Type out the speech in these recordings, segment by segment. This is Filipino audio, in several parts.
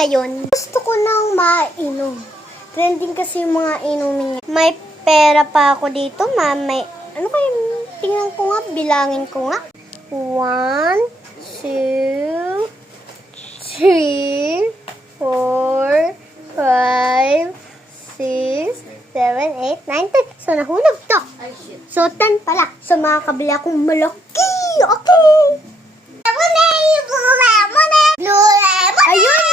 ngayon. Gusto ko nang mainom. Trending kasi yung mga inumin niya. May pera pa ako dito, ma. May, ano kayo, tingnan ko nga, bilangin ko nga. 1, 2, 3, 4, 5, 6, 7, 8, 9, 10. So, nahulog to. So, 10 pala. So, makakabili akong malaki. Okay. Ayun,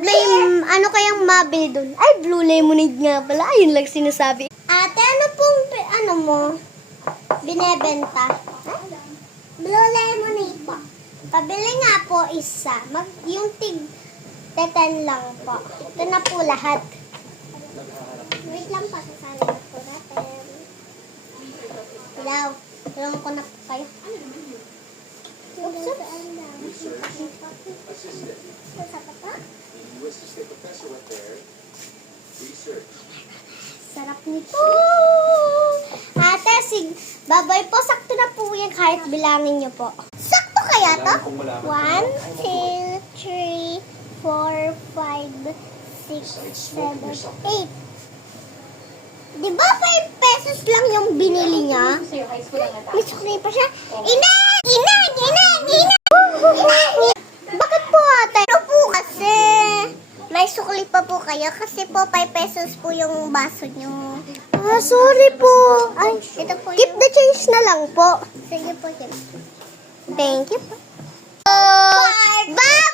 may ano kayang mabili dun? Ay, blue lemonade nga pala. Ayun lang sinasabi. Ate, ano pong, ano mo, binebenta? Huh? Blue lemonade po. Pabili nga po isa. Yung tig 10 lang po. Ito na po lahat. Wait lang pa. Sasali na po natin. Hello. Tulungan ko na po kayo. Oops, sarap nito. Ate, babay po. Sakto na po yan kahit bilangin nyo po. Sakto kaya to? 1, 2, 3, 4, 5, 6, 7, 8. Diba 5 pesos lang yung binili niya? May sukli pa siya. Ina! Bakit po ate? Ano po kasi? May sukli pa po kayo kasi po 5 pesos po yung baso nyo. Ah, sorry po. Ay, ito po keep the change na lang po. Sige po, keep. Thank you po. Bye!